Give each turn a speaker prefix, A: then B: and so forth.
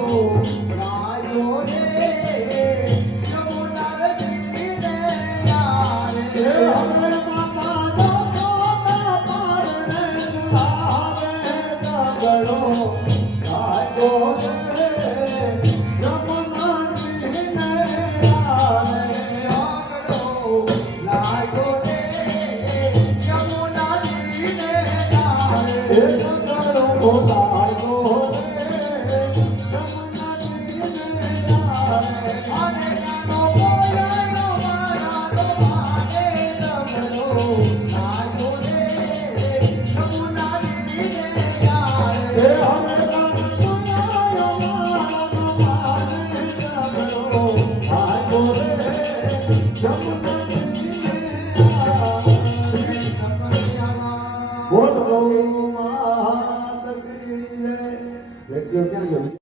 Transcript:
A: Oh, બોલ ગૌ માત કી જય. વ્યક્તિઓ ક્યાં ગયો